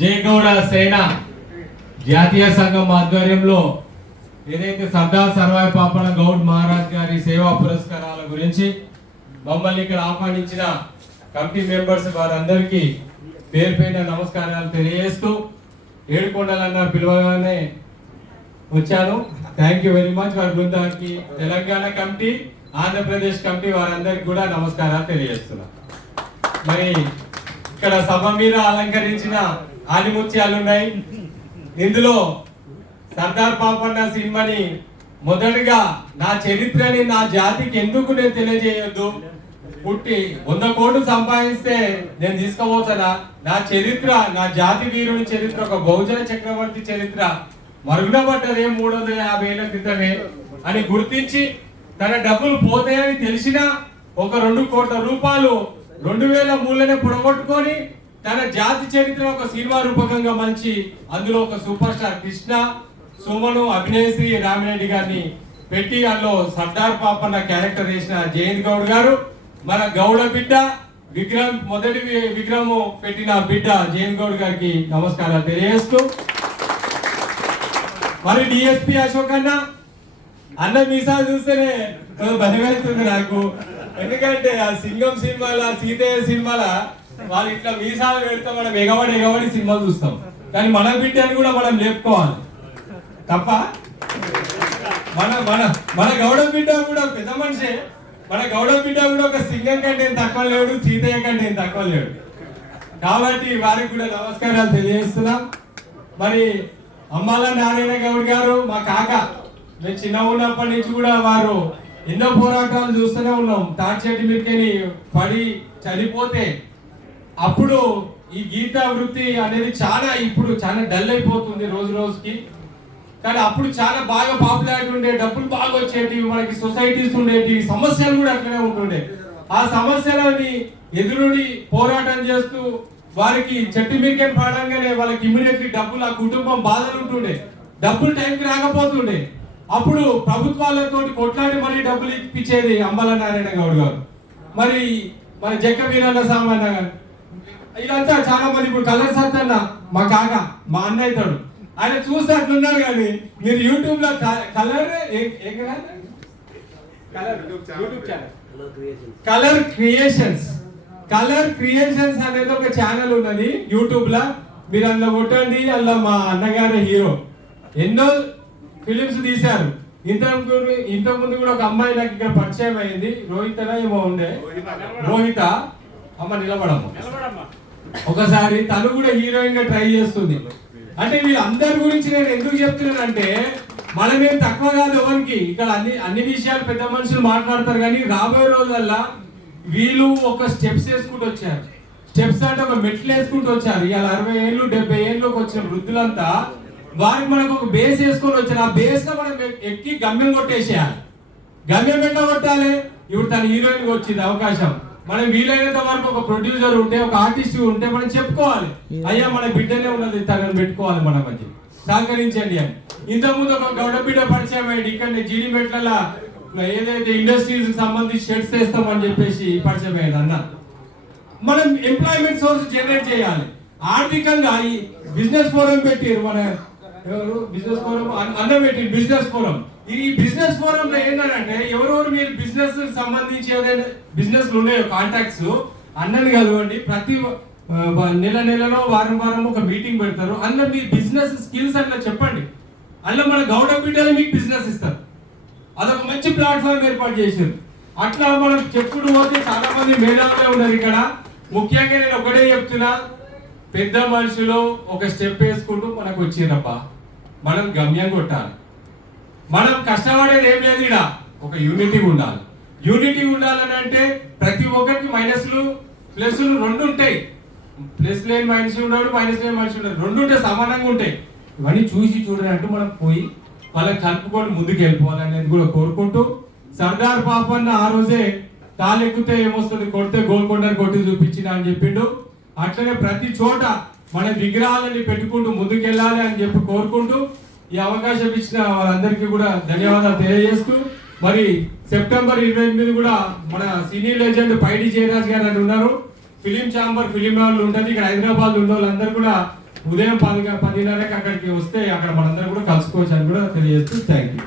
జయగౌడ సేన జాతీయ సంఘం ఆధ్వర్యంలో ఏదైతే సర్దార్ సర్వాయి పాపన గౌడ్ మహారాజ్ గారి సేవా పురస్కారాల గురించి మమ్మల్ని ఇక్కడ ఆహ్వానించిన కమిటీ మెంబర్స్ వారందరికీ పేరు పేరున నమస్కారాలు తెలియజేస్తూ ఏడుకొండలన్న పిలవగానే వచ్చాను. థ్యాంక్ యూ వెరీ మచ్ వారి బృందానికి, తెలంగాణ కమిటీ, ఆంధ్రప్రదేశ్ కమిటీ వారందరికీ కూడా నమస్కారాలు తెలియజేస్తున్నాను. మరి ఇక్కడ సభ మీద అలంకరించిన ఆనిముత్యాలు ఉన్నాయి. ఇందులో సర్దార్ పాపన్న సినిమాని మొదటగా నా చరిత్రని నా జాతికి ఎందుకు నేను తెలియజేయొద్దు, పుట్టి 100 కోట్లు సంపాదిస్తే నేను తీసుకోవచ్చనా, నా చరిత్ర, నా జాతి వీరుని చరిత్ర, ఒక బహుజన చక్రవర్తి చరిత్ర మరుగున పడ్డదే 350 ఏళ్ల క్రితమే అని గుర్తించి తన డబ్బులు పోతాయని తెలిసినా ఒక 2 కోట్ల రూపాయలు 2003లోనే పొడగొట్టుకొని తన జాతి చరిత్ర ఒక సినిమా రూపకంగా మంచి అందులో ఒక సూపర్ స్టార్ కృష్ణ, సుమను, అభినయశ్రీ, రామిరెడ్డి గారిని పెట్టి అందులో సర్దార్ పాపన్న క్యారెక్టర్ చేసిన జయంత్ గౌడ్ గారు, మన గౌడ బిడ్డ విగ్రహం, మొదటి విగ్రహం పెట్టిన బిడ్డ జయంత్ గౌడ్ గారికి నమస్కారాలు తెలియజేస్తూ, మరి డిఎస్పి అశోక్ అన్న మీసాలు చూస్తేనే భయమవుతుంది నాకు. ఎందుకంటే ఆ సింగం సినిమాల, సీతయ్య సినిమాల వాళ్ళు ఇట్లా మీసాలు పెడితే మనం ఎగబడి సినిమాలు చూస్తాం. కానీ మన బిడ్డని కూడా మనం లేపుకోవాలి తప్ప. మన మన మన గౌడ బిడ్డ కూడా పెద్ద మనిషే. మన గౌడ బిడ్డ కూడా ఒక సింగం కంటే ఏం తక్కువ లేడు, సీతయ్య కంటే ఏం తక్కువ లేడు. కాబట్టి వారికి కూడా నమస్కారాలు తెలియజేస్తున్నాం. మరి అమ్మాల నారాయణ గౌడ్ గారు మా కాక, మేము చిన్న ఉన్నప్పటి నుంచి కూడా వారు ఎన్నో పోరాటాలు చూస్తూనే ఉన్నాం. తాటి చెట్టు మీదకెళ్ళి పడి చనిపోతే అప్పుడు ఈ గీత వృత్తి అనేది ఇప్పుడు చాలా డల్ అయిపోతుంది రోజు రోజుకి. కానీ అప్పుడు చాలా బాగా పాపులారిటీ ఉండే, డబ్బులు బాగా వచ్చేటివి, మనకి సొసైటీస్ ఉండేవి, సమస్యలు కూడా అట్లనే ఉంటుండే. ఆ సమస్యలని ఎదురుడి పోరాటం చేస్తూ వారికి చెట్టు మీదకెళ్ళి పడంగానే వాళ్ళకి ఇమ్మీడియట్లీ డబ్బులు, ఆ కుటుంబం బాధలు ఉంటుండే, డబ్బులు టైంకి రాకపోతుండే. అప్పుడు ప్రభుత్వాలతో కొట్లాడి మరీ డబ్బులు ఇప్పించేది అంబల నారాయణ గౌడ్ గారు, మరి మన జక్క వీరన్న సామాన్య గారు, ఇదంతా చాలా మంది. ఇప్పుడు కలర్ సత్తన్న మా కాక, మా అన్న అవుతాడు, ఆయన చూస్తే అట్లున్నారు. కానీ మీరు యూట్యూబ్ లో కలర్ క్రియేషన్స్ అనేది ఒక ఛానల్ ఉన్నది యూట్యూబ్ లో. మీరు అందులో కొట్టండి. అందులో మా అన్నగారు హీరో ఎన్నో ఫిలిమ్స్ తీశారు. ఇంతకుముందు కూడా ఒక అమ్మాయి నాకు ఇక్కడ పరిచయం అయింది, రోహిత ఏమో ఉండే, రోహిత అమ్మ నిలబడమ్మ. ఒకసారి తను కూడా హీరోయిన్ గా ట్రై చేస్తుంది. అంటే వీళ్ళందరి గురించి నేను ఎందుకు చెప్తున్నానంటే, మనమేం తక్కువ కాదు ఎవరికి. ఇక్కడ అన్ని విషయాలు పెద్ద మనుషులు మాట్లాడతారు. కానీ రాబోయే రోజుల్లో వీళ్ళు ఒక స్టెప్స్ వేసుకుంటూ వచ్చారు. స్టెప్స్ అంటే ఒక మెట్లు వేసుకుంటూ వచ్చారు. ఇవాళ 60 ఏళ్ళు 70 ఏళ్ళకి వచ్చిన వృద్ధులంతా వారికి మనకు ఒక బేస్ వేసుకొని వచ్చారు. ఆ బేస్ లో మనం ఎక్కి గమ్యం కొట్టేసేయాలి. గమ్యం ఎట్లా కొట్టాలి? ఇప్పుడు తన హీరోయిన్ వచ్చింది అవకాశం, మనం వీలైనంత వరకు ఒక ప్రొడ్యూసర్ ఉంటే, ఒక ఆర్టిస్ట్ ఉంటే మనం చెప్పుకోవాలి, అయ్యా మన బిడ్డనే ఉన్నది, తనని పెట్టుకోవాలి మన మధ్య, సహకరించండి అని. ఇంతకుముందు ఒక గౌడ బిడ్డ పరిచయం అయ్యింది ఇక్కడ జీడిమెట్ల, ఏదైతే ఇండస్ట్రీస్ సంబంధించి షెడ్స్ వేస్తామని చెప్పేసి పరిచయం అయ్యింది అన్న. మనం ఎంప్లాయ్మెంట్ సోర్స్ జనరేట్ చేయాలి ఆర్థికంగా. ఈ బిజినెస్ ఫోరం పెట్టారు, మన ఎవరు బిజినెస్ ఫోరం అన్న పెట్టింది, బిజినెస్ ఫోరం. ఈ బిజినెస్ ఫోరం లో ఏంటంటే ఎవరెవరు మీరు బిజినెస్ సంబంధించి ఏదైనా బిజినెస్ ఉన్నాయో కాంటాక్ట్స్ అన్నని కలవండి. ప్రతి నెలలో వారం ఒక మీటింగ్ పెడతారు. అందులో మీ బిజినెస్ స్కిల్స్ అట్లా చెప్పండి. అందులో మన గౌడ బిడ్డలు మీకు బిజినెస్ ఇస్తారు. అదొక మంచి ప్లాట్ఫామ్ ఏర్పాటు చేశారు. అట్లా మనం చెప్పుడు పోతే చాలా మంది మేధావులే ఉన్నారు ఇక్కడ. ముఖ్యంగా నేను ఒకటే చెప్తున్నా, పెద్ద మనుషులు ఒక స్టెప్ వేసుకుంటూ మనకు వచ్చిరప్ప, మనం గమ్యం కొట్టాలి. మనం కష్టపడేది ఏం లేదు, ఇక్కడ ఒక యూనిటీ ఉండాలి. యూనిటీ ఉండాలని అంటే ప్రతి ఒక్కరికి మైనస్లు ప్లస్లు 2 ఉంటాయి. ప్లస్ లేని మనిషి ఉన్నాడు, మైనస్ లేని మనిషి ఉన్నాడు, 2 ఉంటే సమానంగా ఉంటాయి. ఇవన్నీ చూసి చూడనట్టు మనం పోయి వాళ్ళకి కలుపుకొని ముందుకు వెళ్ళిపోవాలనేది కూడా కోరుకుంటూ, సర్దార్ పాపన్న ఆ రోజే తాలెక్కితే ఏమొస్తుంది, కొడితే గోల్కొండ కొట్టి చూపించిన అని చెప్పిండు. అట్లనే ప్రతి చోట మన విగ్రహాలని పెట్టుకుంటూ ముందుకెళ్ళాలి అని చెప్పి కోరుకుంటూ, ఈ అవకాశం ఇచ్చిన వాళ్ళందరికీ కూడా ధన్యవాదాలు తెలియజేస్తూ, మరి సెప్టెంబర్ 28 కూడా మన సినీ లెజెండ్ పైడి జయరాజ్ గారు అని ఉన్నారు. ఫిలిం ఛాంబర్ ఫిలిం హాల్ ఉంటుంది ఇక్కడ హైదరాబాద్ ఉన్న వాళ్ళందరూ కూడా ఉదయం 10:30కి అక్కడికి వస్తే అక్కడ మనందరం కూడా కలుసుకోవచ్చు అని కూడా తెలియజేస్తూ థ్యాంక్ యూ.